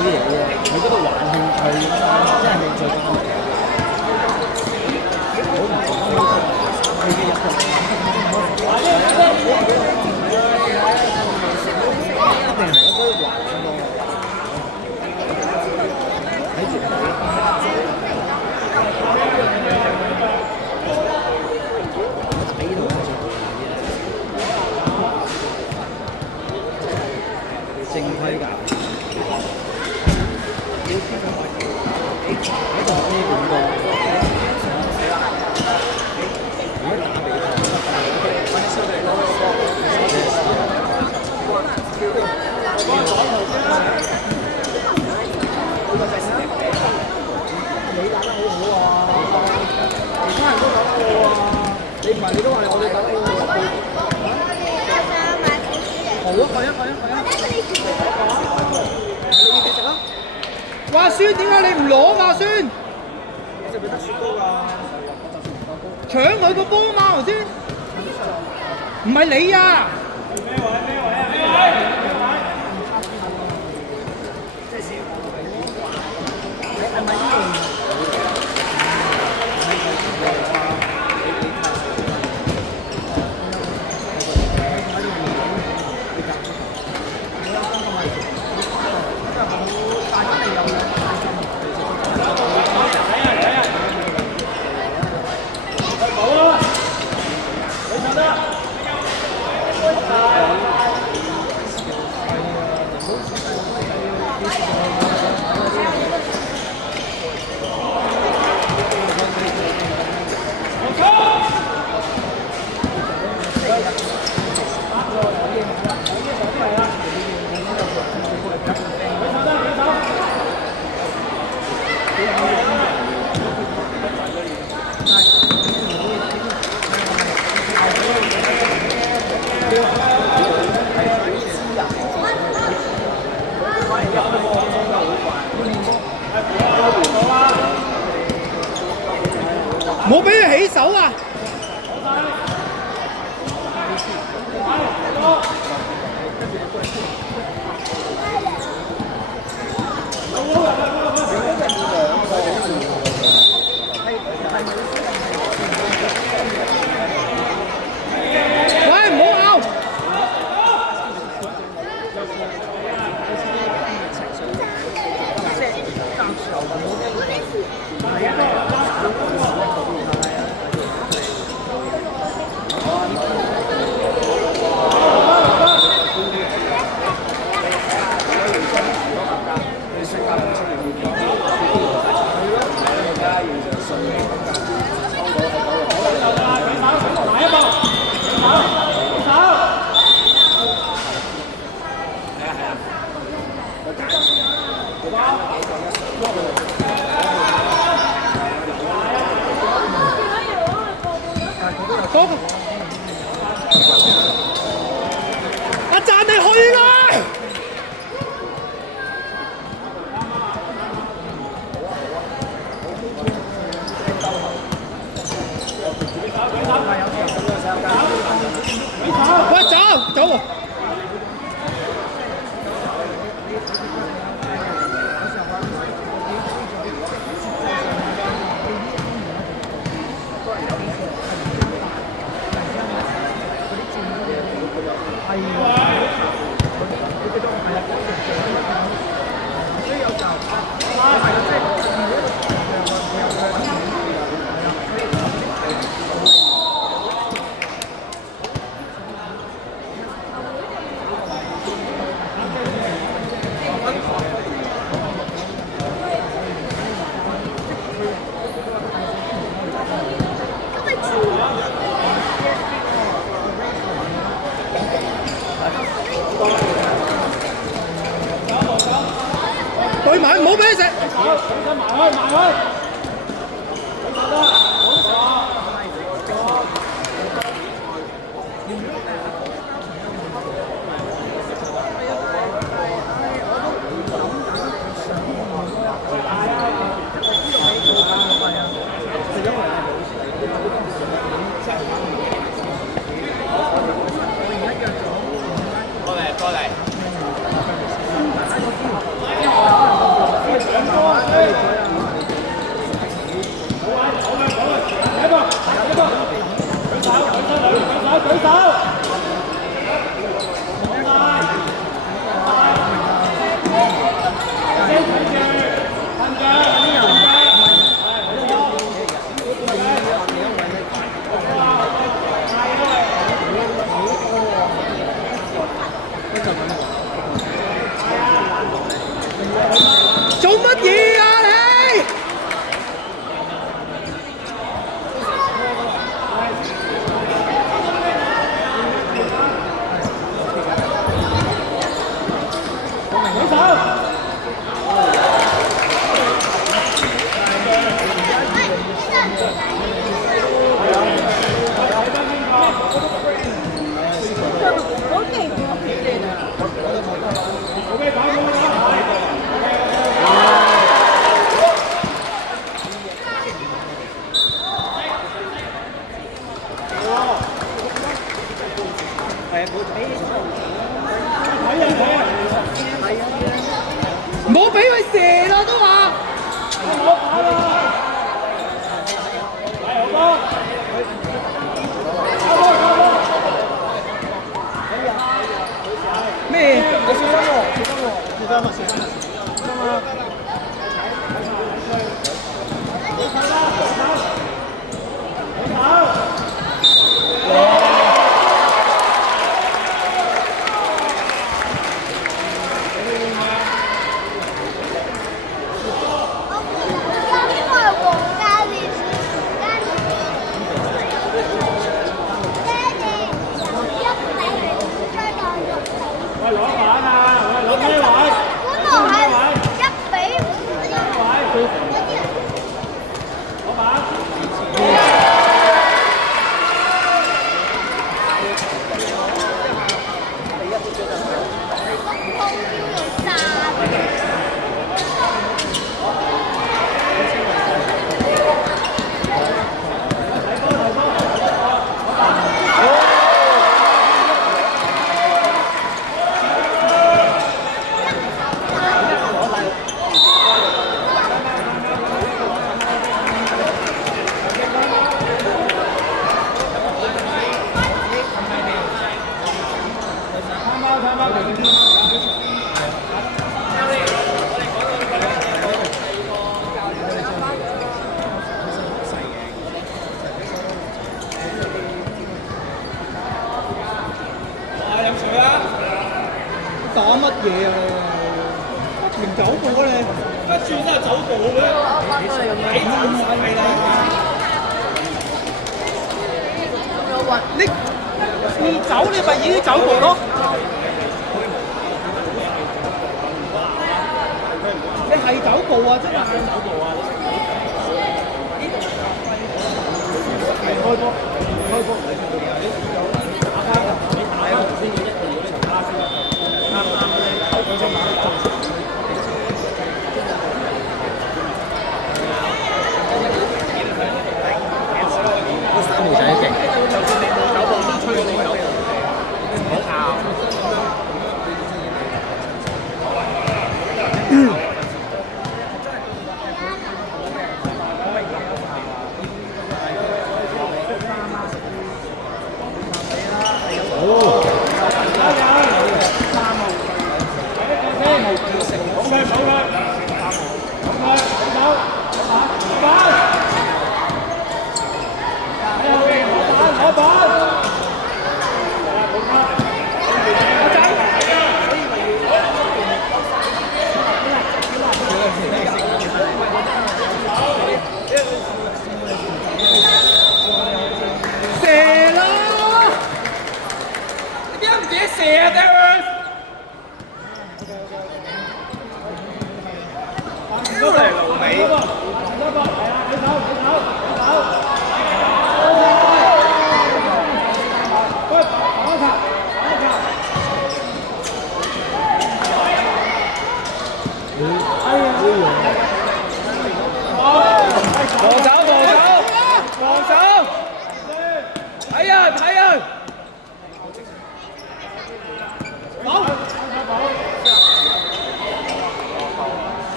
嘢嘅，喺嗰度玩興趣，真係興趣班嚟。好唔同佢嘅入一定係嗰堆玩咯，睇住喺呢度開始正規㗎。你打得好好啊！其他人都打得好啊！你唔係你都話我哋打得好好啊！好啊，係啊，係啊，係啊！你食啦！哇，孫點解你唔攞㗎，孫？你食唔食得雪糕㗎？搶佢個波嘛頭先，唔係你啊！冇俾佢起手啊！喂，唔好拗！阿贊你去啦！喂，走！對埋，唔好俾佢食。埋去。過嚟。唔好俾佢射啦都話。咩？我小心喎，小心喎，小心啊，小心啊，小心啊！打乜嘢啊？不停走步啊你！一轉真係走步嘅，睇走係啦。你走你咪已經走步咯。你係走步啊，真係走步啊！開波，開波！打開㗎，你打開頭先要一定要啲長拉先得。三條仔勁，就算你冇走步都吹你走步，唔好拗。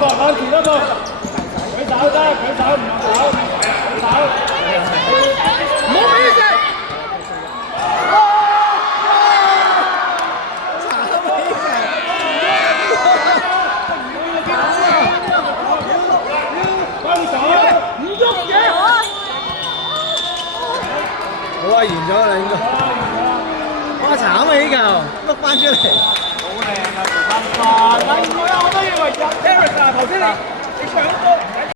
步，向前一步，舉手啫，舉手唔用手，舉手。唔好俾佢食。唔喐嘅。好啊，完咗啦應該。哇，慘啊呢嚿，碌翻出嚟。好靚啊，做翻。我都以為入 Eric 啊，頭先你搶波。